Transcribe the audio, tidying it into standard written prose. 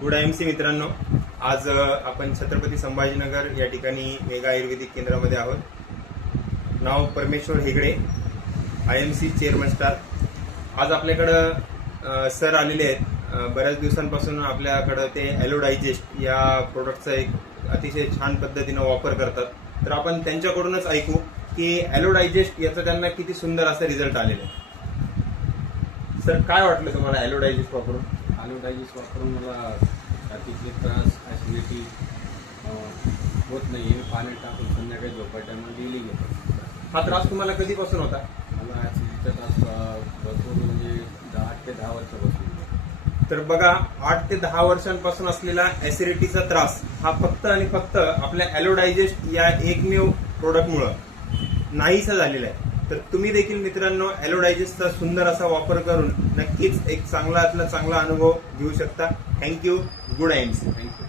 Good IMC मित्रांनो, आज आपण छत्रपती संभाजीनगर या ठिकाणी मेगा आयुर्वेदिक केंद्रामध्ये आहोत। नाव परमेश्वर हेगडे, आयएमसी चेअरमन स्टार। आज आपल्याकडं सर आलेले आहेत। बऱ्याच दिवसांपासून आपल्याकडं ते ॲलो डायजेस्ट या प्रोडक्टचा एक अतिशय छान पद्धतीनं वापर करतात। तर आपण त्यांच्याकडूनच ऐकू की ॲलो डायजेस्ट याचा त्यांना किती सुंदर असा रिझल्ट आलेला आहे। सर, काय वाटलं तुम्हाला ॲलो डायजेस्ट वापरून? ॲलो डायजेस्ट वापरून मला छातीचे त्रास, ॲसिडिटी होत नाही आहे। पाण्यात टाकून संध्याकाळी झोपायच्या टायमाला डेली घेतो। हा त्रास तुम्हाला कधीपासून होता? मला ॲसिडिटीचा त्रास भरपूर म्हणजे 8 ते 10 वर्षापासून आहे। तर बघा, 8 ते 10 वर्षांपासून असलेला ॲसिडिटीचा त्रास हा फक्त आणि फक्त आपल्या ॲलो डायजेस्ट या एकमेव प्रोडक्टमुळे नाहीसा झालेला आहे। तर तुम्ही देखील मित्रांनो ॲलो डायजेस्टचा सुंदर असा वापर करून नक्कीच एक चांगला अनुभव घेऊ शकता। थँक्यू। Good IMC. थँक्यू।